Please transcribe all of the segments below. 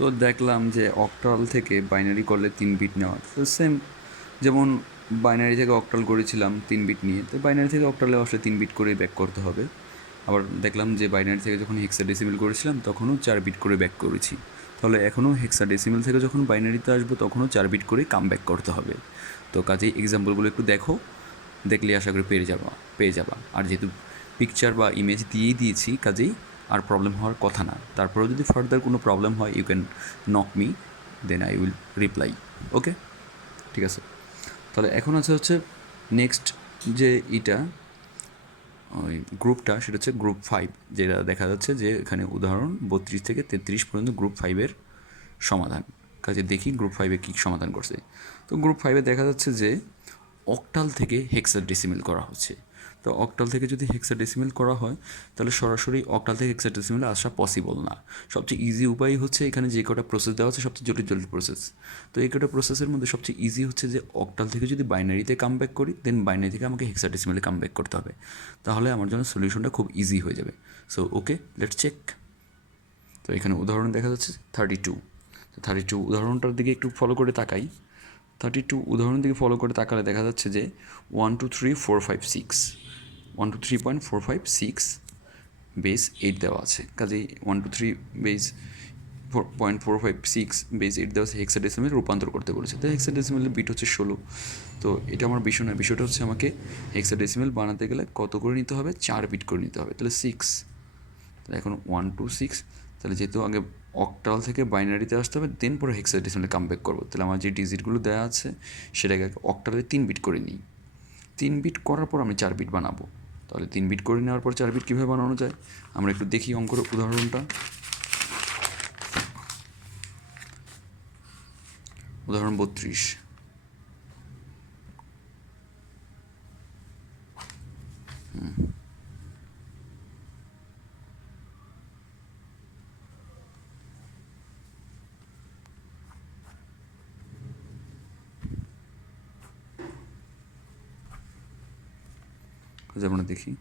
তো দেখলাম যে অক্টাল থেকে বাইনারি করলে 3 বিট নেওয়া, তো সেম যেমন বাইনারি থেকে অক্টাল করেছিলাম 3 বিট নিয়ে, তো বাইনারি থেকে অক্টালে আসলে 3 বিট করে ব্যাক করতে হবে। আবার দেখলাম যে বাইনারি থেকে যখন হেক্সাডেসিমেল করেছিলাম তখনও 4 বিট করে ব্যাক করেছি, তাহলে এখনও হেক্সাডেসিমেল থেকে যখন বাইনারিতে আসবো তখনও 4 বিট করে কাম ব্যাক করতে হবে। তো কাজেই এক্সাম্পলগুলো একটু দেখো, দেখলে আশা করি পেয়ে যাবা। আর যেহেতু পিকচার বা ইমেজ দিয়েই দিয়েছি, কাজেই আর প্রবলেম হওয়ার কথা না। তারপরেও যদি ফার্দার কোনো প্রবলেম হয়, you can knock me, then I will reply. Okay, ঠিক আছে। তাহলে এখন হচ্ছে নেক্সট যে ওই গ্রুপটা, সেটা হচ্ছে গ্রুপ 5, যেটা দেখা যাচ্ছে যে এখানে উদাহরণ 32 থেকে 33 পর্যন্ত গ্রুপ 5-এর সমাধান। কাজে দেখি গ্রুপ 5-এ কী সমাধান করছে। তো গ্রুপ 5-এ দেখা যাচ্ছে যে অক্টাল থেকে হেক্সাডেসিমেল করা হচ্ছে। তো অক্টাল থেকে যদি হেক্সাডেসিমেল করা হয় তাহলে সরাসরি অক্টাল থেকে হেক্সাডেসিমেলে আসা পসিবল না। সবচেয়ে ইজি উপায় হচ্ছে এখানে যে কটা প্রসেস দেওয়া আছে সবচেয়ে জটিল প্রসেস। তো এই কটা প্রসেসের মধ্যে সবচেয়ে ইজি হচ্ছে যে অক্টাল থেকে যদি বাইনারিতে কাম ব্যাক করি, দেন বাইনারি থেকে আমাকে হেক্সাডেসিমেলে কাম ব্যাক করতে হবে, তাহলে আমার জন্য সলিউশনটা খুব ইজি হয়ে যাবে। So okay, let's check. তো এখানে উদাহরণ দেখা যাচ্ছে 32। তো 32 উদাহরণটার দিকে একটু ফলো করে তাকাই। 32 উদাহরণ দিকে ফলো করে তাকালে দেখা যাচ্ছে যে 1 2 3 4 5 6 1 2 3.456 বেস 8 দেওয়া আছে। কাজেই 1 2 3 বেস 4.456 বেস 8 দেওয়া আছে, হেক্সাডেসিমেল রূপান্তর করতে বলেছে। তো হেক্সাডেসিমেলের বিট হচ্ছে 16। তো এটা আমার বিষয় নয়, বিষয়টা হচ্ছে আমাকে হেক্সাডেসিমেল বানাতে গেলে কত করে নিতে হবে, 4 বিট করে নিতে হবে। তাহলে 6, তাহলে এখন 1 2 6, তাহলে যেহেতু আগে অক্টাল থেকে বাইনারিতে আসতে হবে, দেন পরে হেক্সাডেসিমেলে কাম ব্যাক করবো। তাহলে আমার যে ডিজিটগুলো দেওয়া আছে সেটাকে অক্টালে 3 বিট করে নিই। 3 বিট করার পর আমি 4 বিট বানাবো। তাহলে 3 বিট করে নেওয়ার পর 4 বিট কীভাবে বানানো যায় আমরা একটু দেখি অঙ্কর উদাহরণটা। উদাহরণ 32। আমরা দেখি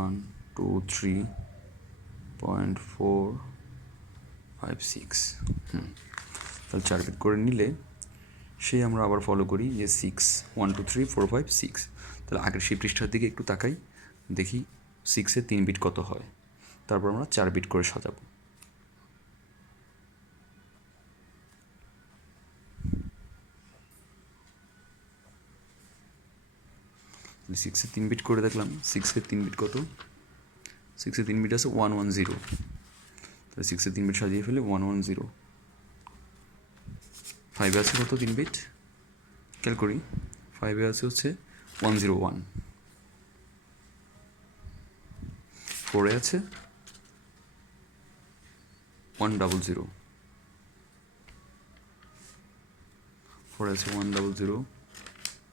1 2 3.456। তাহলে 4 বিট করে নিলে সেই আমরা আবার ফলো করি যে 6 1 2 3 4 5 6। তাহলে আগের সেই পৃষ্ঠার দিকে একটু তাকাই, দেখি 6-এ 3 বিট কত হয়, তারপর আমরা 4 বিট করে সাজাবো। 6-এ 3 বিট করে দেখলাম 6-এ 3 বিট কত, 6-এ 3 বিট আছে 110। তাহলে 6-এ 3 বিট সাজিয়ে ফেলে 110। 5-এ আছে কত 3 বিট, খেয়াল করি 5-এ আছে হচ্ছে 101। 4-এ আছে 100। 4-এ আছে 100।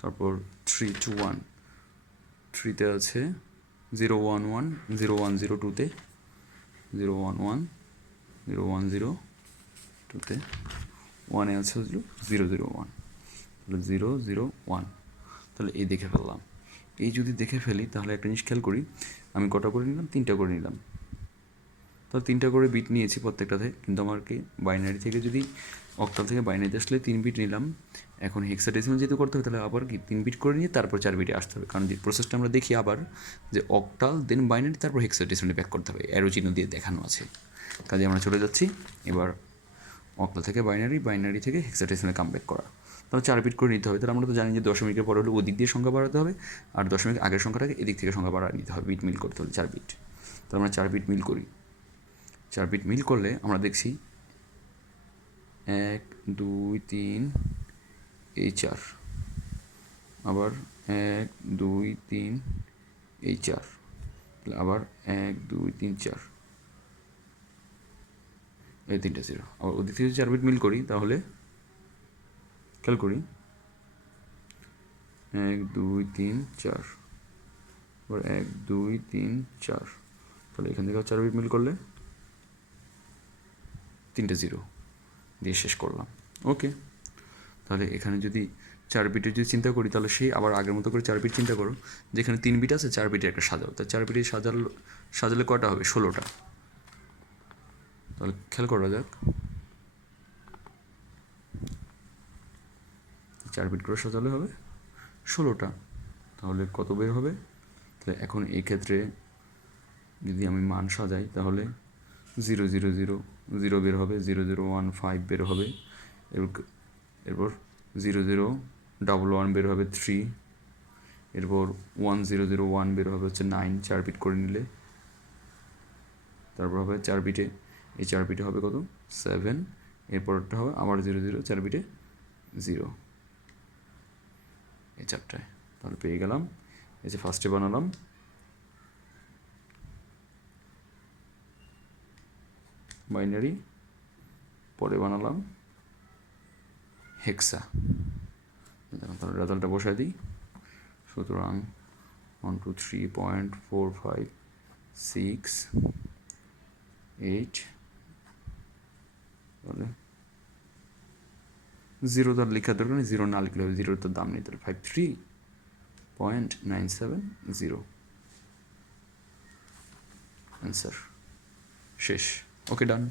তারপর 3 2 1, 3-তে আছে 011 010, 2-তে 011 010, 2-তে 1-এ আছে হলো 001, তাহলে 001। তাহলে এই দেখে ফেললাম। এই যদি দেখে ফেলি তাহলে একটা জিনিস খেয়াল করি, আমি কটা করে নিলাম, 3টা করে নিলাম। তাহলে 3টা করে বিট নিয়েছি প্রত্যেকটাতে, কিন্তু আমাকে বাইনারি থেকে যদি অক্টাল থেকে বাইনারিতে আসলে 3 বিট নিলাম। এখন হেক্সাডেসিমাল যেহেতু করতে হবে তাহলে আবার কি 3 বিট করে নিয়ে তারপর 4 বিটে আসতে হবে, কারণ যে প্রসেসটা আমরা দেখি আবার যে অক্টাল দেন বাইনারি তারপর হেক্সাডেসিমালে ব্যাক করতে হবে, অ্যারো চিহ্ন দিয়ে দেখানো আছে। কাজে আমরা চলে যাচ্ছি এবার অক্টাল থেকে বাইনারি, বাইনারি থেকে হেক্সাডেসিমালে কাম ব্যাক করা। তাহলে 4 বিট করে নিতে হবে। তাহলে আমরা তো জানি যে দশমিকের পরে হলে ওদিক দিয়ে সংখ্যা বাড়াতে হবে, আর দশমিক আগের সংখ্যাটাকে এদিক থেকে সংখ্যা বাড়া নিতে হবে, বিট মিল করতে হবে 4 বিট। তাহলে আমরা 4 বিট মিল করি। 4 বিট মিল করলে আমরা দেখছি 1 2 3 এই 4, আবার 1 2 3 এই 4, তাহলে আবার 1 2 3 4, এই 3টা 0। আবার ওদিক থেকে 4 বিট মিল করি তাহলে খেয়াল করি 1 2 3 4, আবার 1 2 3 4, তাহলে এখান থেকে 4 বিট মিল করলে 3টে 0 দিয়ে শেষ করলাম। ওকে, তাহলে এখানে যদি 4 বিটের যদি চিন্তা করি তাহলে সেই আবার আগের মতো করে 4 বিট চিন্তা করো, যেখানে 3 বিট আছে 4 বিটের একটা সাজাও। তা 4 বিটে সাজালে কটা হবে, 16টা। তাহলে খেয়াল করা যাক 4 বিট করে সাজালে হবে 16টা। তাহলে কত বের হবে? তাহলে এখন এই ক্ষেত্রে যদি আমি মান সাজাই তাহলে 0 বের হবে, 0015 বের হবে, এরপর 0011 বের হবে 3, এরপর 1001 বের হবে হচ্ছে 9 4 বিট করে নিলে, তারপর হবে 4 বিটে, এই 4 বিটে হবে কত 7, এরপরটা হবে আবার 00 4 বিটে 0, এই 4টায়। তাহলে পেয়ে গেলাম, এই যে ফার্স্টে বানালাম বাইনারি, পরে বানালাম হেক্সা। তাহলে রেজাল্টটা বসায় দিই। সুতরাং 123.4568, তাহলে 0 তার লেখার দরকার নেই, 0 না লিখলে হবে, 0 তার দাম নেই, তাহলে 53.970 অ্যান্সার শেষ। ওকে, ডান।